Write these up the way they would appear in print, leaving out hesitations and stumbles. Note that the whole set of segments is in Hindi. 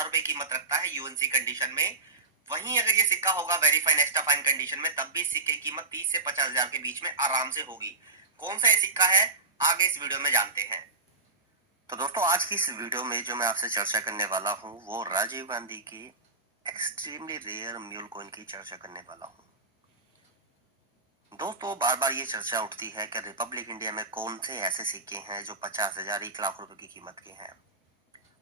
50,000 रुपए कीमत रखता है यूएनसी कंडीशन में। वहीं अगर ये सिक्का होगा वेरीफाइन एक्स्ट्रा फाइन कंडीशन में, तब भी सिक्के की कीमत 30 से 50,000 के बीच में आराम से होगी। कौन सा ये सिक्का है, आगे इस वीडियो में जानते हैं। तो दोस्तों, आज की इस वीडियो में जो मैं आपसे चर्चा करने वाला हूँ वो राजीव गांधी की एक्सट्रीमली रेयर म्यूल कॉइन की चर्चा करने वाला हूँ। दोस्तों, बार बार ये चर्चा उठती है कि रिपब्लिक इंडिया में कौन से ऐसे सिक्के हैं जो 50,000 1 लाख रुपए की कीमत के हैं।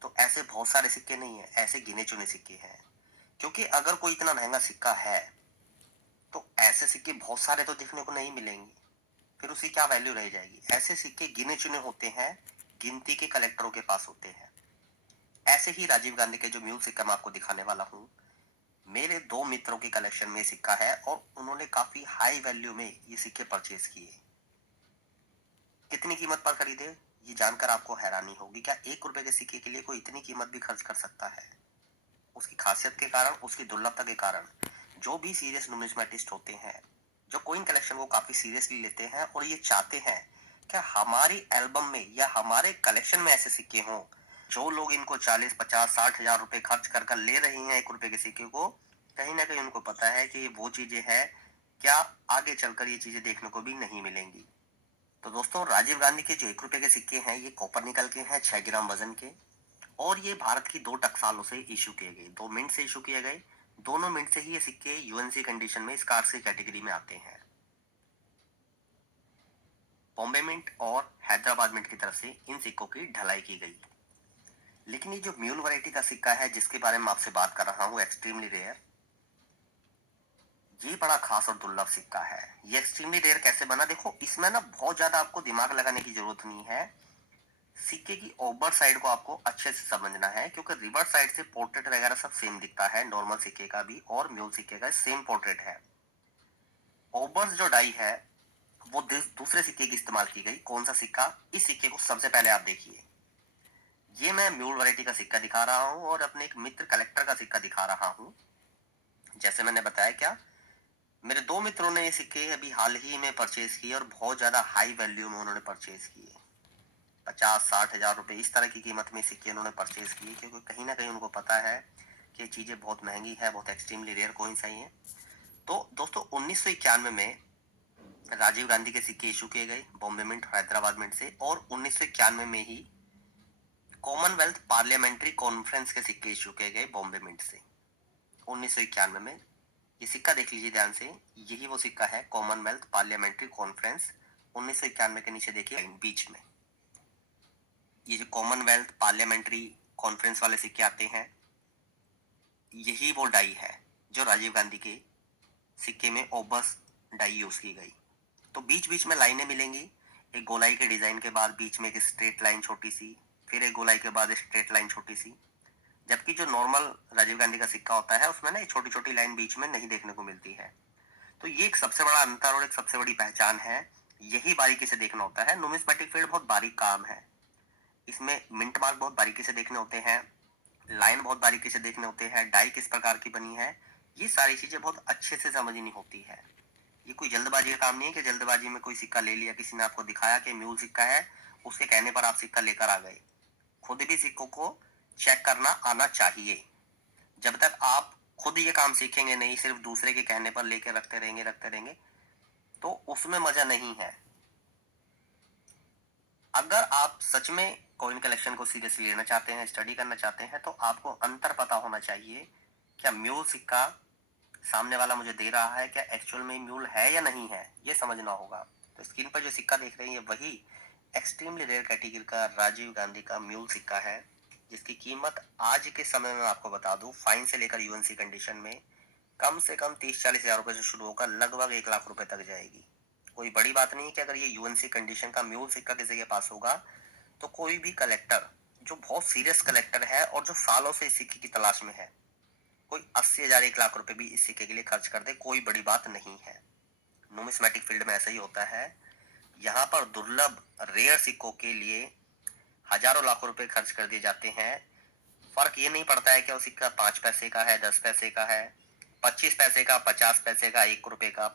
तो ऐसे बहुत सारे सिक्के नहीं है, ऐसे गिने चुने सिक्के हैं। क्योंकि अगर कोई इतना महंगा सिक्का है तो ऐसे सिक्के बहुत सारे तो देखने को नहीं मिलेंगे, फिर उसकी क्या वैल्यू रह जाएगी। ऐसे सिक्के गिने चुने होते हैं, गिनती के कलेक्टरों के पास होते हैं। ऐसे ही राजीव गांधी के जो म्यूल सिक्का मैं आपको दिखाने वाला हूँ, मेरे दो मित्रों की कलेक्शन में सिक्का है और उन्होंने काफी हाई वैल्यू में ये सिक्के परचेज किए। कितनी कीमत पर खरीदे, ये जानकर आपको हैरानी होगी। क्या 1 रुपए के सिक्के के लिए कोई इतनी कीमत भी खर्च कर सकता है? उसकी खासियत के कारण, उसकी दुर्लभता के कारण, जो भी सीरियस न्यूमिस्मेटिस्ट होते हैं, जो कोइन कलेक्शन को काफी सीरियसली लेते हैं और ये चाहते हैं कि हमारी एल्बम में या हमारे कलेक्शन में ऐसे सिक्के हों, जो लोग इनको 40, 50, 60,000 रुपए खर्च कर कर ले रहे हैं 1 रुपए के सिक्के को, कहीं ना कहीं उनको पता है कि ये वो चीजें हैं क्या आगे चलकर ये चीजें देखने को भी नहीं मिलेंगी। तो दोस्तों, राजीव गांधी के जो 1 रुपए के सिक्के हैं ये कॉपर निकल के हैं, 6 ग्राम वजन के, और ये भारत की 2 टकसालों से इशू किए गए, 2 मिंट से इशू किए गए। दोनों मिंट से ही ये सिक्के यूएनसी कंडीशन में स्कार्सी कैटेगरी में आते हैं। बॉम्बे मिंट और हैदराबाद मिंट की तरफ से इन सिक्कों की ढलाई की गई। लेकिन ये जो म्यूल वैरायटी का सिक्का है जिसके बारे में आपसे बात कर रहा हूँ, एक्सट्रीमली रेयर, ये बड़ा खास और दुर्लभ सिक्का है। ये एक्सट्रीमली रेयर कैसे बना, देखो इसमें ना बहुत ज्यादा आपको दिमाग लगाने की जरूरत नहीं है। सिक्के की ओवर साइड को आपको अच्छे से समझना है, क्योंकि रिवर्स साइड से पोर्ट्रेट वगैरह सब सेम दिखता है, नॉर्मल सिक्के का भी और म्यूल सिक्के का सेम पोर्ट्रेट है। ओवर्स जो डाई है वो दूसरे सिक्के की इस्तेमाल की गई। कौन सा सिक्का, इस सिक्के को सबसे पहले आप देखिए। ये मैं म्यूल वैरायटी का सिक्का दिखा रहा हूँ और अपने एक मित्र कलेक्टर का सिक्का दिखा रहा हूँ। जैसे मैंने बताया, क्या मेरे दो मित्रों ने ये सिक्के अभी हाल ही में परचेज किए और बहुत ज्यादा हाई वैल्यू में उन्होंने परचेज किए। 50-60 हजार रुपए इस तरह की कीमत में सिक्के उन्होंने परचेज किए, क्योंकि कहीं ना कहीं उनको पता है कि ये चीजें बहुत महंगी है, बहुत एक्सट्रीमली रेयर कॉइन्स है ये। तो दोस्तों, 1991 में राजीव गांधी के सिक्के इशू किए गए बॉम्बे मिंट, हैदराबाद मिंट से, और 1991 में ही कॉमनवेल्थ पार्लियामेंट्री कॉन्फ्रेंस के सिक्के इशू किए गए बॉम्बे मिंट से 1991 में। ये सिक्का देख लीजिए ध्यान से, यही वो सिक्का है, कॉमनवेल्थ पार्लियामेंट्री कॉन्फ्रेंस। 1991 के नीचे देखिए बीच में ये जो कॉमनवेल्थ पार्लियामेंट्री कॉन्फ्रेंस वाले सिक्के आते हैं, यही वो डाई है जो राजीव गांधी के सिक्के में ओबस डाई यूज की गई। तो बीच बीच में लाइनें मिलेंगी, एक गोलाई के डिजाइन के बाद बीच में एक स्ट्रेट लाइन छोटी सी, फिर एक गोलाई के बाद स्ट्रेट लाइन छोटी सी। जबकि जो नॉर्मल राजीव गांधी का सिक्का होता है उसमें ना एक छोटी छोटी लाइन बीच में नहीं देखने को मिलती है। तो ये एक सबसे बड़ा अंतर और एक सबसे बड़ी पहचान है। यही बारीकी से देखना होता है। नुमिस्मेटिक फील्ड बहुत बारीक काम है, इसमें मिंट मार्क बहुत बारीकी से देखने होते हैं, लाइन बहुत बारीकी से देखने होते हैं, डाई किस प्रकार की बनी है, ये सारी चीजें बहुत अच्छे से समझनी होती है। ये कोई जल्दबाजी का काम नहीं है कि जल्दबाजी में कोई सिक्का ले लिया, किसी ने आपको दिखाया कि म्यूल सिक्का है, उसके कहने पर आप सिक्का लेकर आ गए। खुद भी सिक्कों को चेक करना आना चाहिए। जब तक आप खुद ये काम सीखेंगे नहीं, सिर्फ दूसरे के कहने पर लेके रखते रहेंगे तो उसमें मजा नहीं है। अगर आप सच में कॉइन कलेक्शन को सीरियसली लेना चाहते हैं, स्टडी करना चाहते हैं, तो आपको अंतर पता होना चाहिए। क्या म्यूल सिक्का सामने वाला मुझे दे रहा है क्या एक्चुअल में म्यूल है या नहीं है, ये समझना होगा। तो स्क्रीन पर जो सिक्का देख रहे हैं ये वही एक्सट्रीमली रेयर कैटेगरी का राजीव गांधी का म्यूल सिक्का है, जिसकी कीमत आज के समय में आपको बता दूं, फाइन से लेकर यूएनसी कंडीशन में कम से कम 30-40 हजार रुपए से शुरू होकर लगभग 1 लाख रुपए तक जाएगी। कोई बड़ी बात नहीं है कि अगर ये यूएनसी कंडीशन का म्यूल सिक्का किसी के पास होगा तो कोई भी कलेक्टर जो बहुत सीरियस कलेक्टर है और जो सालों से इस सिक्के की तलाश में है, कोई 80,000 1 लाख रुपए भी इस सिक्के के लिए खर्च कर दे, कोई बड़ी बात नहीं है। नुमिस्मेटिक फील्ड में ऐसा ही होता है। यहाँ पर दुर्लभ रेयर सिक्कों के लिए हजारों लाखों रुपए खर्च कर दिए जाते हैं। फर्क ये नहीं पड़ता है कि वो सिक्का 5 पैसे का है, 10 पैसे का है, 25 पैसे का, 50 पैसे का, 1 रुपए का,